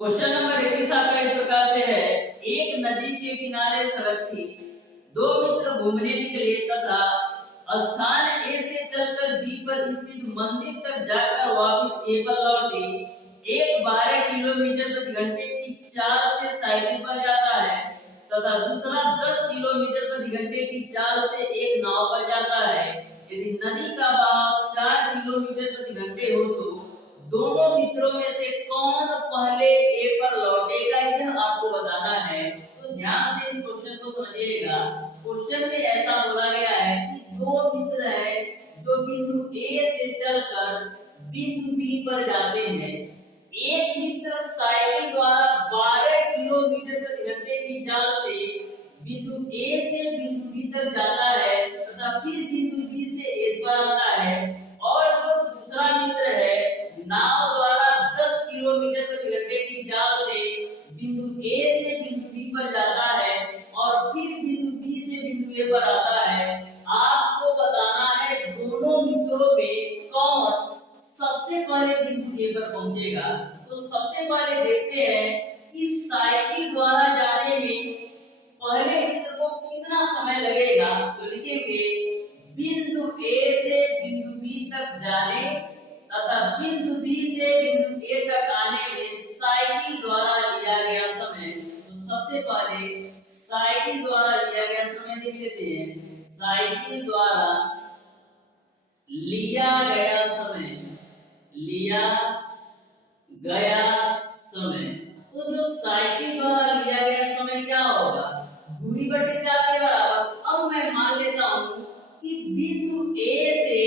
Question number 21 आपका इस प्रकार से है। एक नदी के किनारे सड़क थी। दो मित्र घूमने निकले तथा स्थान ए से चलकर बी पर स्थित मंदिर तक जाकर वापस ए पर लौटे। एक 12 किलोमीटर प्रति घंटे की चाल से साइकिल पर जाता है तथा दूसरा 10 किलोमीटर प्रति घंटे की चाल से एक नाव पर जाता है। यदि नदी का बहाव 4 किलोमीटर प्रति घंटे हो तो दोनों मित्रों में से कौन पहले ए पर लौटेगा, यह आपको बताना है। तो ध्यान से इस क्वेश्चन को समझिएगा। क्वेश्चन में ऐसा बोला गया है कि दो मित्र हैं जो बिंदु ए से चलकर बिंदु बी पर जाते हैं। एक मित्र साइकिल द्वारा 12 किलोमीटर प्रति घंटे की चाल से बिंदु ए से बिंदु बी तक जाता है तथा फिर बिंदु बी से ए पर आता है, और जो दूसरा मित्र है नाव द्वारा 10 किलोमीटर प्रति घंटे की चाल से बिंदु ए से बिंदु बी पर जाता है और फिर बिंदु बी से बिंदु ए पर आता है। आपको बताना है दोनों मित्रों में कौन सबसे पहले बिंदु ए पर पहुंचेगा। तो सबसे पहले देखते हैं कि साइकिल द्वारा जाने में पहले मित्र को कितना समय लगेगा। तो लिखेंगे बिंदु ए से बिंदु बी तक जाने तथा बिंदु बी से बिंदु ए तक आने में साइकिल द्वारा लिया गया समय। तो सबसे पहले साइकिल द्वारा लिया गया समय देख लेते हैं। साइकिल द्वारा लिया गया समय, लिया गया समय। तो जो साइकिल द्वारा लिया गया समय क्या होगा, दूरी बटे 4 के बराबर। अब मैं मान लेता हूं कि बिंदु ए से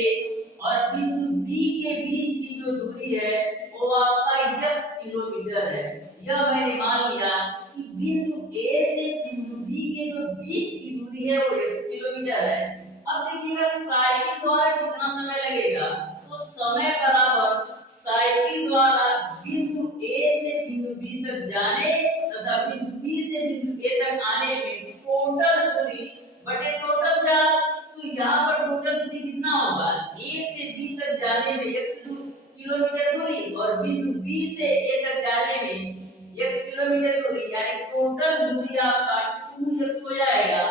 और बिंदु बी के बीच की जो दूरी है वो आपका 10 किलोमीटर है। यह मैंने मान लिया कि बिंदु ए से बिंदु बी के जो बीच की दूरी है वो 10 किलोमीटर है। अब देखिएगा साइकिल द्वारा कितना समय लगेगा। तो समय बराबर साइकिल द्वारा बिंदु ए से बिंदु बी तक जाने तथा बिंदु बी से बिंदु ए तक आने में टोटल दूरी बटे टोटल चार्ज। तो यहाँ पर टोटल दूरी कितना होगा, ए से बी तक जाने में 1 किलोमीटर दूरी और बिंदु बी से ए तक जाने में 1 किलोमीटर दूरी, यानी टोटल दूरी आपका 2x हो जाएगा।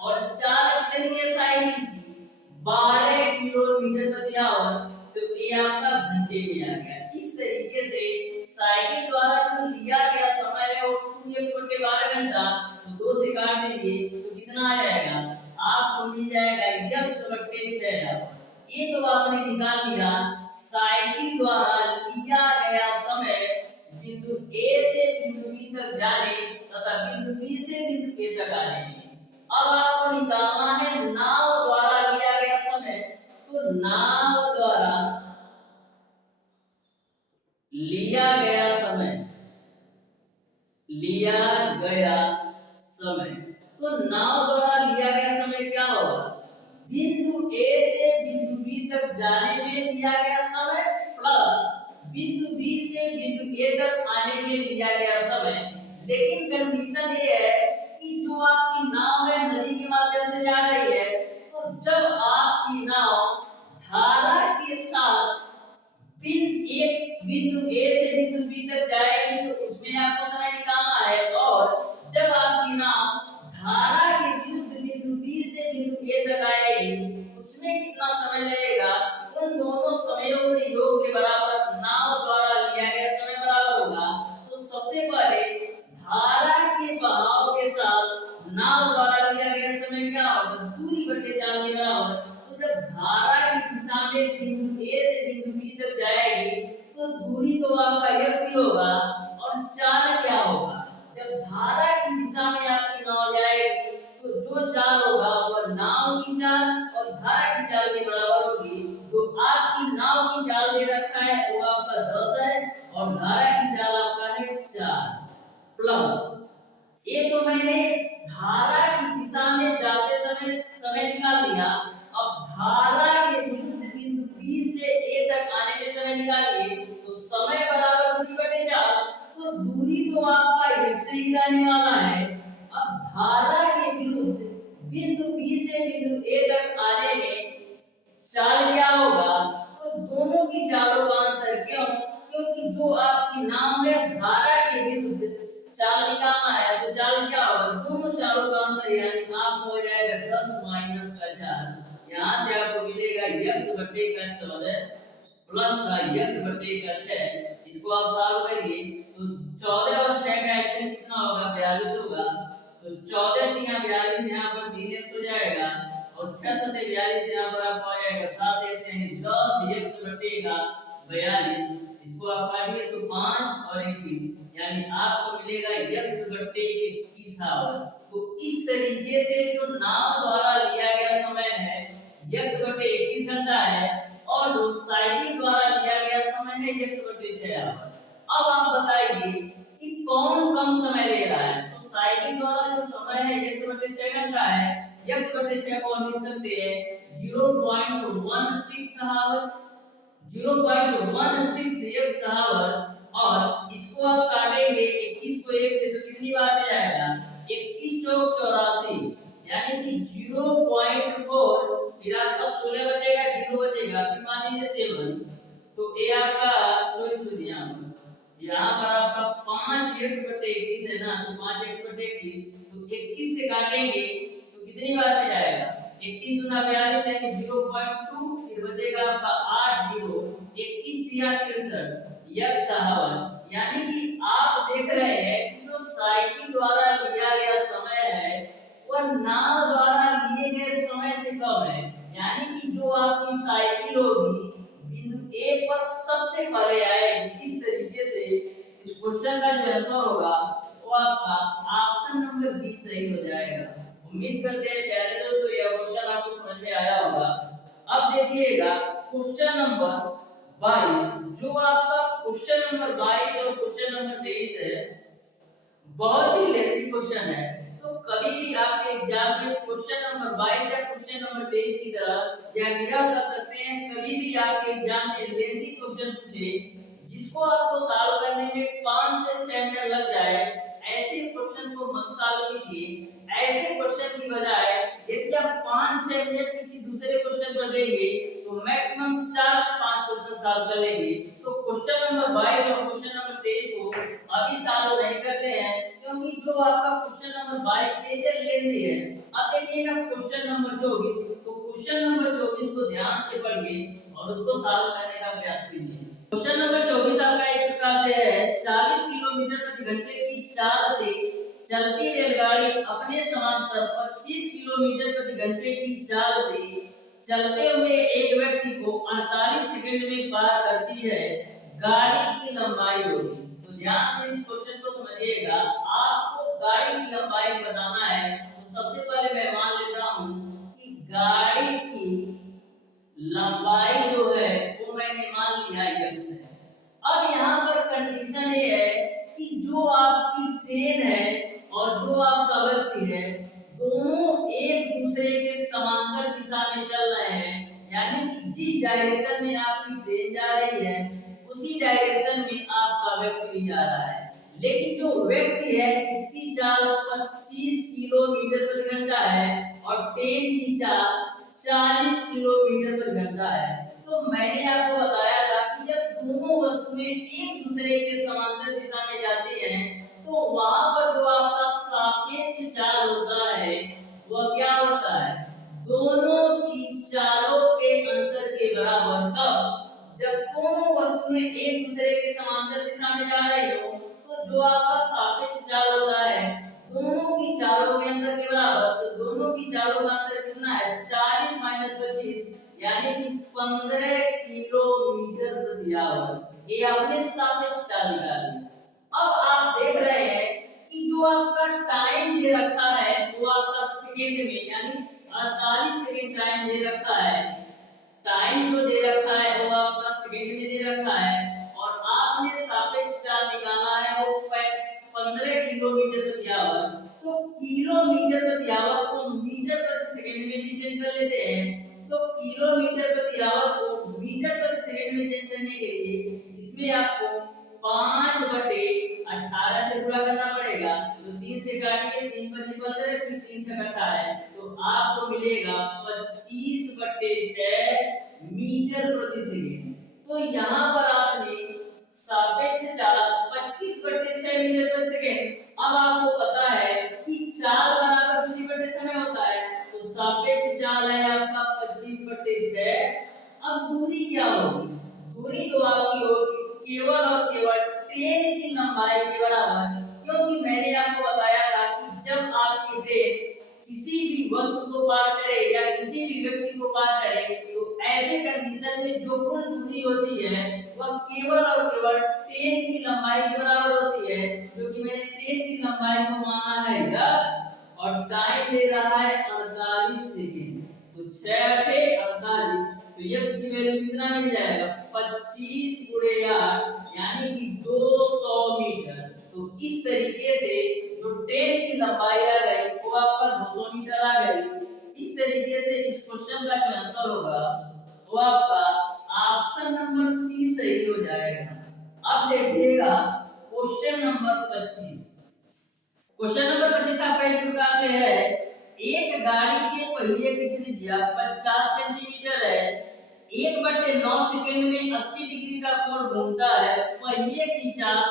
और चाल कितनी है साइकिल की, 12 किलोमीटर प्रति आवर। तो ये आपका घंटे में आ गया। इस तरीके से साइकिल द्वारा जो लिया गया समय है वो 2x बटे 12 घंटा। तो 2 से काट दीजिए तो कितना आ जाएगा, आपको मिल जाएगा x बटे 6। ये तो आपने निकाल लिया साइकिल द्वारा लिया गया समय बिंदु ए से बिंदु बी तक जाने तथा बिंदु बी से बिंदु ए तक आने में। अब आपको निकालना है नाव द्वारा लिया गया समय। तो नाव द्वारा लिया गया समय, लिया गया समय। तो नाव द्वारा लिया गया समय क्या होगा, बिंदु ए से बिंदु बी तक जाने में लिया गया समय प्लस बिंदु बी से बिंदु ए तक आने में लिया गया समय। लेकिन कंडीशन ये है कि जो आपकी नाव है नदी के माध्यम से जा रही है, तो जब आपकी नाव धारा के साथ बिंदु ए से बिंदु बी तक जाएगी तो उसमें आपको समय निकालना है। और जब आपकी नाव धारा के विरुद्ध बिंदु बी से बिंदु ए तक आएगी उसमें कितना समय लगेगा, उन दोनों समयों के योग के बराबर नाव द्वारा लिया गया समय बराबर होगा। तो सबसे पहले धारा के बहाव के साथ नाव द्वारा लिया गया समय क्या होगा, दूरी बटे 4 के बराबर। तो जब धारा की दिशा में बिंदु ए से बिंदु बी तक जाएगी तो दूरी तो आपका x ही होगा और चाल क्या होगा, जब धारा की दिशा में आपकी नाव जाएगी तो जो चाल होगा वह नाव की चाल और धारा की चाल के बराबर होगी। जो आपकी नाव की चाल दे रखा है वो आपका 10 है और धारा की चाल आपका है 4 प्लस। ये तो मैंने धारा की दिशा में जाते समय निकाल लिया। अब धारा के विरुद्ध बिंदु बी से ए तक आने में समय निकालिए। तो समय बराबर दूरी बटे 4। तो दूरी तो आपका एक से ही रहने वाला है। अब धारा के विरुद्ध बिंदु बी से बिंदु ए तक आने में चाल क्या होगा, तो दोनों की चालों का अंतर क्यों, क्योंकि जो आपकी नाव है धारा के प्लस का x बटे का 6, इसको आप सॉल्व करिए तो 14 और 6 का एक्शन कितना होगा, 42 होगा। तो 14 3 42 यहाँ पर 3x हो जाएगा और 6 7 42 यहाँ पर आपको आ जाएगा 7x, यानी 10x बटे का 42। इसको आप काटिए तो 5 और 21, यानी आपको मिलेगा x बटे 21 आवर। तो इस तरीके से जो नाव द्वारा लिया गया समय है x बटे 21 घंटा है और जो साइकिल द्वारा लिया गया समय है x बटे 6 आवर। अब आप बताइए कि कौन कम समय ले रहा है। तो साइकिल द्वारा जो समय है x बटे 6 घंटा है, x बटे 6 को हम लिख सकते हैं 0.16 आवर, 0.16 x आवर। और इसको आप काटेंगे 21 को 1 से तो कितनी बार में जाएगा, 21 चौक 84, यानी कि 0.4, फिर आपका 16 बचेगा, 0 बचेगा, फिर मान लीजिए 7। तो ये आपका सॉरी यहाँ पर आपका 5x बटे 21 है ना, तो 5x बटे 21, तो 21 से काटेंगे तो कितनी बार में जाएगा, 21 दूना 42 है कि 0.2, फिर बचेगा आपका 8 0, 21 3 63 x आवर। यानी कि आप देख रहे हैं कि जो साइकिल द्वारा लिया गया समय है वह नाव द्वारा लिए गए समय से कम है। यानी कि जो आपकी साइकिल होगी बिंदु A पर सबसे पहले आएगी। इस तरीके से इस क्वेश्चन का जो आंसर होगा वो आपका ऑप्शन नंबर बी सही हो जाएगा। उम्मीद करते हैं प्यारे दोस्तों यह क्वेश्चन आपको समझ में आया होगा। अब देखिएगा क्वेश्चन नंबर 22, जो आपका क्वेश्चन नंबर 22 और क्वेश्चन नंबर 23 है, बहुत ही लेंथी क्वेश्चन है। तो कभी भी आपके एग्जाम में क्वेश्चन नंबर 22 या क्वेश्चन नंबर 23 की तरह या गिरा कर सकते हैं। कभी भी आपके एग्जाम में लेंथी क्वेश्चन पूछे जिसको आपको सॉल्व करने में 5 से 6 मिनट लग जाए, ऐसे क्वेश्चन को मत सॉल्व कीजिए। ऐसे क्वेश्चन की बजाय यदि आप 5-6 मिनट किसी दूसरे क्वेश्चन पर देंगे तो मैक्सिमम 4 से 5 क्वेश्चन सॉल्व कर लेंगे। तो क्वेश्चन नंबर 22 और क्वेश्चन नंबर 23 को अभी सॉल्व नहीं करते हैं क्योंकि जो आपका क्वेश्चन नंबर 22 से लेंदी है। अब देखिएगा क्वेश्चन नंबर 24, तो क्वेश्चन नंबर 24 को ध्यान से पढ़िए और उसको सॉल्व करने का प्रयास कीजिए। क्वेश्चन नंबर 24 आपका इस प्रकार से है, 40 किलोमीटर प्रति घंटे की चाल से चलती रेलगाड़ी अपने समांतर 25 किलोमीटर प्रति घंटे की चाल से चलते हुए एक व्यक्ति को 48 सेकंड में पार करती है, गाड़ी की लंबाई होगी। तो ध्यान से इस क्वेश्चन को समझिएगा। आपको गाड़ी की लंबाई बताना है। तो सबसे पहले मैं मान लेता हूं कि गाड़ी की लंबाई जो है वो मैंने मान लिया x है। अब यहाँ पर कंडीशन ये है कि जो आपकी ट्रेन है और जो आपका व्यक्ति है दोनों एक दूसरे के समांतर दिशा में चल रहे हैं, यानी कि जिस डायरेक्शन में आपकी ट्रेन जा रही है उसी डायरेक्शन में आपका व्यक्ति भी जा रहा है। लेकिन जो व्यक्ति है इसकी चाल 25 किलोमीटर प्रति घंटा है और ट्रेन की चाल 40 किलोमीटर प्रति घंटा है। तो मैंने आपको बताया था कि जब दोनों वस्तुएं एक दूसरे के समांतर दिशा में जाती हैं तो वहां पर जो आपका सापेक्ष चाल होता है वह क्या होता है, दोनों की चालों के अंतर के बराबर। तब जब दोनों वस्तुएं एक दूसरे के समांतर दिशा में जा रही हो तो जो आपका सापेक्ष चाल होता है दोनों की चालों के अंतर के बराबर। तो दोनों की चालों का अंतर कितना है, 40 - 25, यानी कि 15 किलोमीटर प्रति आवर। ये आपने सापेक्ष चाल निकाली। अब आप देख रहे हैं कि जो आपका टाइम दे रखा है वो आपका सेकंड में, यानी 48 सेकंड टाइम दे रखा है। टाइम जो दे रखा है वो आपका सेकंड में दे रखा है और आपने सापेक्ष चाल निकाला है वो 15 किलोमीटर प्रति आवर। तो किलोमीटर प्रति आवर को मीटर प्रति सेकंड में भी चेंज कर लेते हैं। तो किलोमीटर प्रति आवर को मीटर प्रति सेकंड में चेंज करने के लिए इसमें आपको 5/18 से गुणा करना पड़ेगा। तो 3 से काटिए, 3 × 5 = 15, फिर 3 × 18, तो आपको मिलेगा 25/6 मीटर प्रति सेकंड। तो यहाँ पर आपने सापेक्ष चाल 25/6 मीटर प्रति सेकंड। अब आपको पता है कि चाल बराबर दूरी बटे समय होता है, तो सापेक्ष चाल है आपका 25/6। अब दूरी क्या होगी, दूरी केवल और केवल ट्रेन की लंबाई के बराबर, क्योंकि मैंने आपको बताया था कि जब आपकी ट्रेन किसी भी वस्तु को पार करे या किसी भी व्यक्ति को पार करे तो ऐसे कंडीशन में जो कुल दूरी होती है वह केवल और केवल ट्रेन की लंबाई के बराबर होती है, क्योंकि मैंने ट्रेन की लंबाई को माना है 10 और टाइम ले रहा है 48 सेकंड। तो 6 × 48, तो x की वैल्यू कितना मिल जाएगा 25 × 8 यानी कि 200 मीटर। तो इस तरीके से जो ट्रेन की लंबाई आ गई वो आपका 200 मीटर आ गई। इस तरीके से इस क्वेश्चन का जो आंसर होगा वो आपका ऑप्शन नंबर सी सही हो जाएगा। अब देखिएगा क्वेश्चन नंबर 25। क्वेश्चन नंबर 25 आपका इस प्रकार से है, एक गाड़ी के पहिए की त्रिज्या 50 सेंटीमीटर है, 1/9 सेकंड में 80 डिग्री का कोण घूमता है, पहिए की चाल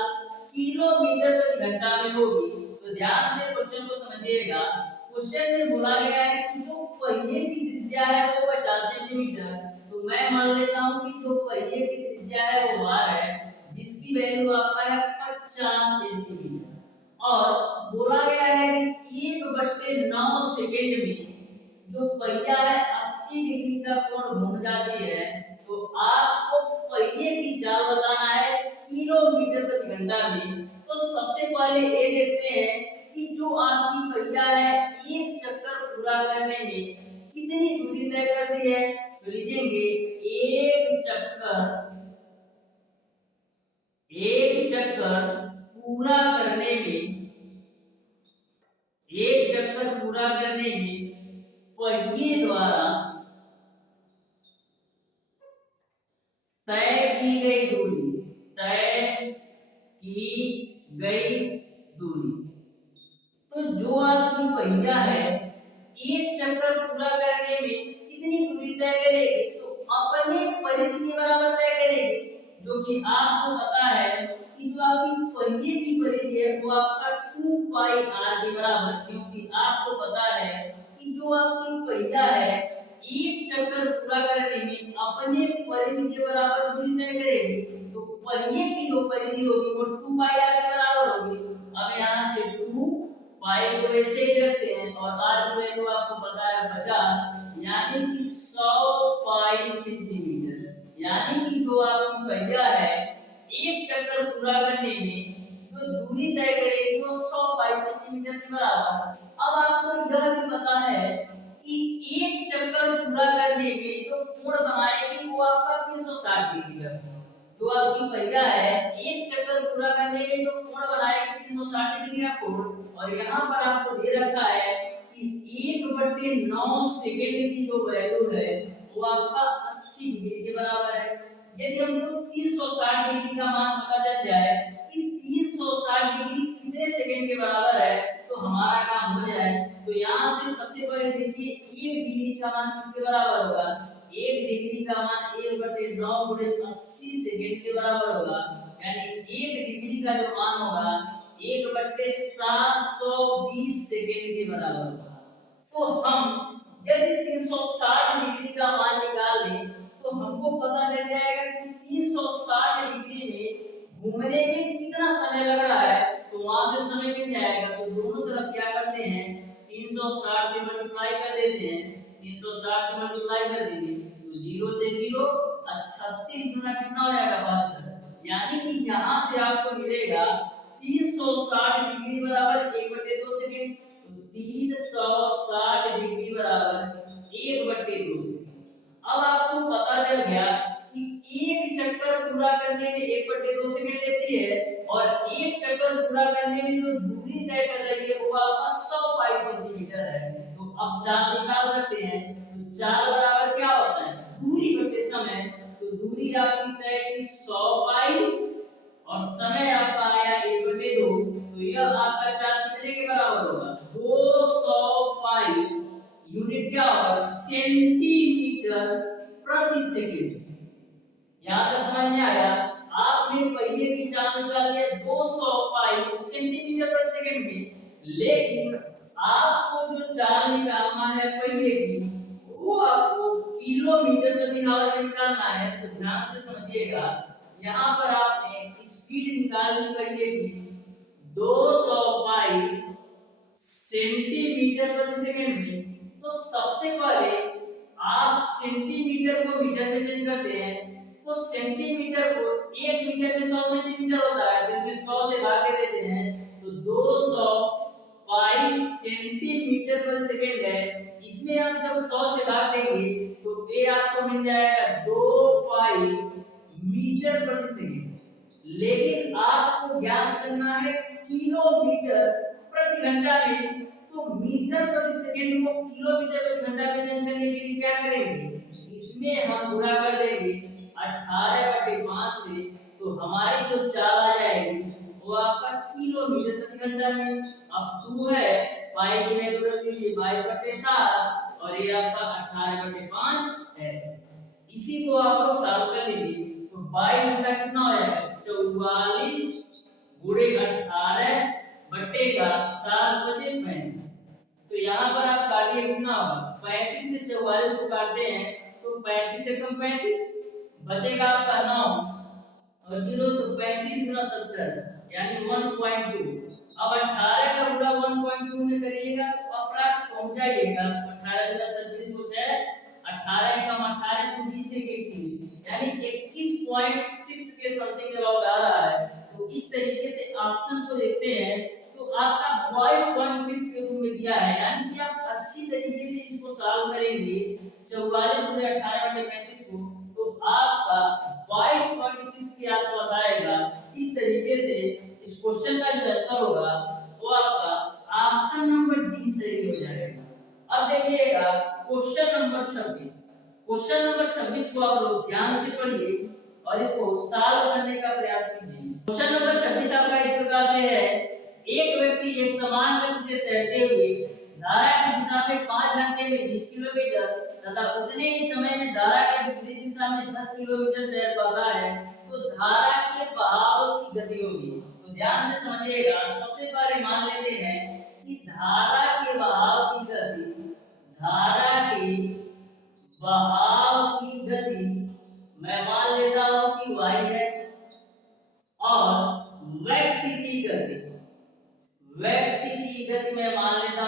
किलोमीटर प्रति घंटा में होगी। तो ध्यान से क्वेश्चन को समझिएगा। क्वेश्चन में बोला गया है कि जो पहिए की त्रिज्या है वो 50 सेंटीमीटर, तो मैं मान लेता हूं कि जो पहिए की त्रिज्या है वो r है, जिसकी वैल्यू आपका है 50 सेंटीमीटर, और बोला गया है कि 1/9 सेकंड में जो पहिया है 80 डिग्री का कोण घूम जाती है। तो आपको पहिए की चाल बताना है किलोमीटर प्रति घंटा में। तो सबसे पहले ये देखते हैं कि जो आपकी पहिया है एक चक्कर पूरा करने में कितनी दूरी तय करती है। तो लिखेंगे एक चक्कर पूरा करने में, एक चक्कर पूरा करने में पहिए द्वारा तय की गई दूरी, तय की गई दूरी। तो जो आपकी पहिया है एक चक्कर पूरा करने में कितनी दूरी तय करेगी, तो अपने परिधि के बराबर तय करेगी, जो कि आपको पता है कि जो आपकी पहिए की परिधि है वो आपका 2πr के बराबर, क्योंकि आपको पता है कि जो आपकी पहिया है एक चक्कर पूरा करने में अपने परिधि के बराबर दूरी तय करेगी। तो पहिए की जो परिधि होगी वो 2πr के बराबर होगी। अब यहाँ से 2 पाई को वैसे ही रखते हैं और r की वैल्यू आपको पता है 50, यानी कि 100 पाई सेंटीमीटर। यानी कि जो आपकी पहिया है एक चक्कर पूरा करने में जो दूरी तय करेगी वो 100 पाई सेंटीमीटर के बराबर। अब आपको यह भी पता है कि एक चक्कर पूरा करने में जो कोण बनाएगी वो आपका 360 डिग्री का। जो आपकी पहिया है एक चक्कर पूरा करने में जो कोण बनाएगी 360 डिग्री का कोण, और यहाँ पर आपको दे रखा है कि 1/9 सेकंड की जो वैल्यू है वो आपका 80 डिग्री के बराबर है। यदि हमको 360 डिग्री का मान पता चल जाए कि 360 डिग्री कितने सेकंड के बराबर है तो हमारा काम हो जाए। तो यहाँ से सबसे पहले देखिए 1 डिग्री का मान किसके बराबर होगा, 1 डिग्री का मान 1/9 × 80 सेकंड के बराबर होगा, यानी 1 डिग्री का जो मान होगा 1/720 सेकंड के बराबर होगा। तो हम यदि 360 डिग्री का मान निकाल लें तो हमको पता चल जाएगा कि 360 डिग्री में घूमने में कितना समय लग रहा है, तो वहां से समय मिल जाएगा। तो दोनों तरफ क्या करते हैं 360 से मल्टीप्लाई कर देते हैं, 360 से मल्टीप्लाई कर देंगे तो 0 से 0 और 36 गुना कितना हो जाएगा 72, यानी कि यहाँ से आपको मिलेगा 360 डिग्री बराबर 1/2 सेकंड। तो 360 डिग्री बराबर 1/2 सेकंड। अब आपको पता चल गया कि एक चक्कर पूरा करने में 1/2 सेकंड लेती है और एक चक्कर पूरा करने में जो दूरी तय कर रही है वो आपका 100 पाई सेंटीमीटर है। तो अब चाल निकाल सकते हैं। तो चाल बराबर क्या होता है दूरी बटे समय। तो दूरी आपकी तय की 100 पाई और समय आपका आया 1/2। तो यह आपका चाल कितने के बराबर होगा 200 पाई, यूनिट क्या होगा सेंटीमीटर प्रति सेकंड। यहाँ तक समझ में आया। आपने पहिए की चाल निकाली है 200 पाई सेंटीमीटर प्रति सेकंड में, लेकिन आपको जो चाल निकालना है पहिए की वो आपको किलोमीटर प्रति आवर में निकालना है। तो ध्यान से समझिएगा, यहाँ पर आपने स्पीड निकालनी करिए कि 200 पाई सेंटीमीटर प्रति सेकंड में। तो सबसे पहले आप सेंटीमीटर को मीटर में चेंज करते हैं, तो सेंटीमीटर को 1 मीटर में 100 सेंटीमीटर होता है, तो इसमें 100 से भाग दे देते हैं, तो 200 पाई सेंटीमीटर प्रति सेकंड है। इसमें हम जब 100 से भाग देंगे तो ये आपको मिल जाएगा 2 पाई मीटर प्रति सेकंड। लेकिन आपको ज्ञात करना है किलोमीटर प्रति घंटा में, तो मीटर प्रति सेकंड को किलोमीटर प्रति घंटा में चेंज करने के लिए क्या करेंगे, इसमें हम गुणा कर देंगे 18/5 से, तो हमारी जो चाल आ जाएगी वो आपका किलोमीटर प्रति घंटा में। अब 2 है, पाई की वैल्यू रख दीजिए 22/7 और ये आपका 18/5 है। इसी को आप लोग सॉल्व कर लीजिए, तो 22 घंटा कितना हो जाएगा, 44 गुणे 18 बट्टे का 7 बचे 35। तो यहाँ पर आप काटिए कितना होगा, 35 से 44 को काटते हैं तो 35 से कम 35 बचेगा आपका 9 और 0 तो 35 गुना 70 यानी 1.2। अब 18 का गुणा 1.2 में करिएगा तो अप्रॉक्स पहुंच जाइएगा। 18 गुना 26 को 6, 18 कम 18 तो 20 से 21 यानी 21.6 के समथिंग अबाउट आ रहा है। तो इस तरीके से ऑप्शन को देखते हैं तो आपका 22.6 के रूप में दिया है, यानी कि आप अच्छी तरीके से इसको सॉल्व करेंगे 44 गुणे 18/35 को, तो आपका 22.6 के आसपास आएगा। इस तरीके से इस क्वेश्चन का जो आंसर होगा वो आपका ऑप्शन नंबर डी सही हो जाएगा। अब देखिएगा क्वेश्चन नंबर 26। क्वेश्चन नंबर 26 को आप लोग ध्यान से पढ़िए और इसको सॉल्व करने का प्रयास कीजिए। क्वेश्चन नंबर 26 आपका इस प्रकार से है, एक व्यक्ति एक समान गति से तैरते हुए धारा की दिशा में 5 घंटे में 20 किलोमीटर तथा उतने ही समय में धारा के विपरीत दिशा में 10 किलोमीटर तैर पाता है, तो धारा के बहाव की गति होगी। तो ध्यान से समझिएगा, सबसे पहले मान लेते हैं कि धारा के बहाव की गति, धारा के बहाव की गति मैं मान लेता हूं कि y है, और व्यक्ति की गति मैं मान लेता